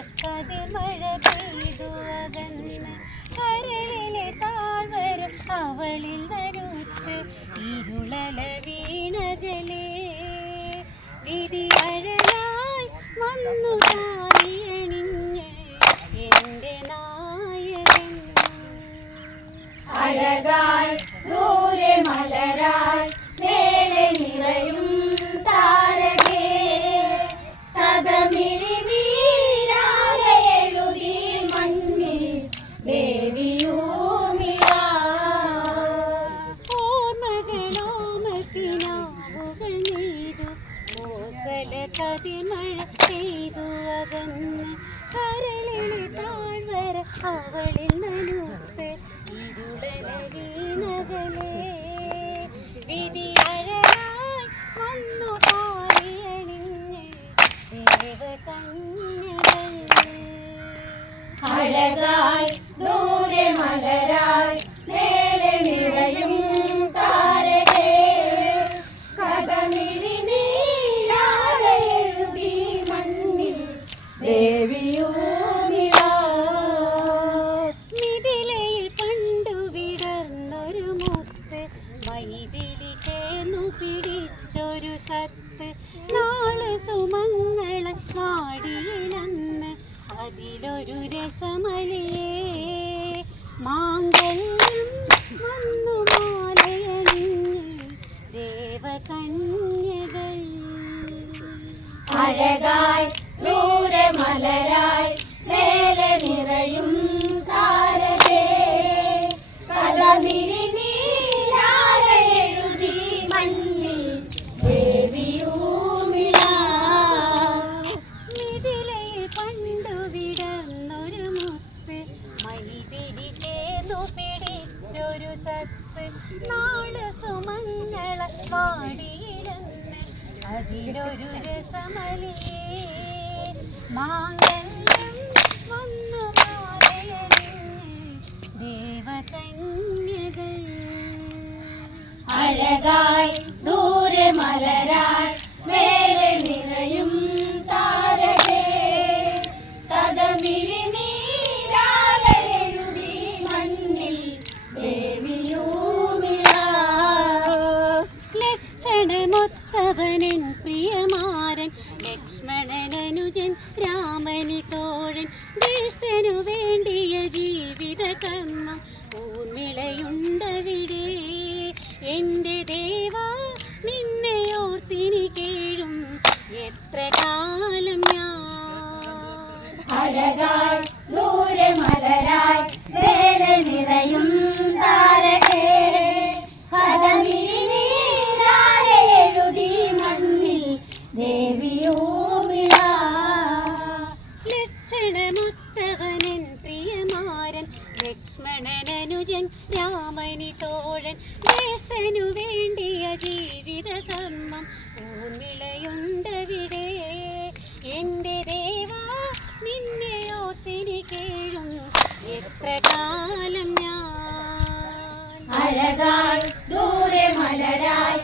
കോസലക്കതിർമഴ പെയ്തു അകന്ന് കരളിലെ താഴ്വരം അവളിൽ നരുത്ത് ഇരുളല വീണകലേ. വിധി അഴലായി വന്നു താരിയണിഞ്ഞ് എന്റെ നായകൻ. അഴകായി ദൂരെ മലരായി കതിമഴ പെയ്തു അകന്ന് കരളിലെ താഴ്വര അവളിൽ നനുത്ത് ഇരുളന വീണകലേ വിധി അഴലായി വന്നു പാടിയണിഞ്ഞ് ദേവകന്യകൾ അഴകായി ദൂരെ മലരായി രസമലിയേ മാങ്കല്യം വന്നു മാലയണിഞ്ഞ് ദേവകന്യകൾ. അഴകായി പിടിച്ചൊരു സത്ത് നാൾ സുമങ്ങള വാടിയിലെന്ന് അതിലൊരു രസമലിയേ മാങ്ങല്യം വന്നു ദേവകന്യകൾ അഴകായി ദൂരെ മലരായി ലക്ഷണമൊത്തവനൻ പ്രിയമാരൻ ലക്ഷ്മണനനുജൻ രാമനി തോഴൻ ജ്യേഷ്ഠനു വേണ്ടിയ ജീവിത കർമ്മം ഊർമിളയുണ്ടവിടെ എന്റെ ദേവാ നിന്നെ ഓർത്തിനി കേഴും. എത്ര കാലം ഞാൻ? അഴകായി ദൂരെ മലരായി ലക്ഷണമൊത്തവനൻ പ്രിയമാരൻ ലക്ഷ്മണനനുജൻ രാമനി തോഴൻ ജ്യേഷ്ഠനു വേണ്ടിയ ജീവിത കർമ്മം ഊർമിളയുണ്ടവിടെ. എന്റെ ദേവാ നിന്നെ ഓർത്തിനി കേഴും. എത്ര കാലം ഞാൻ? അഴകായി ദൂരെ മലരായി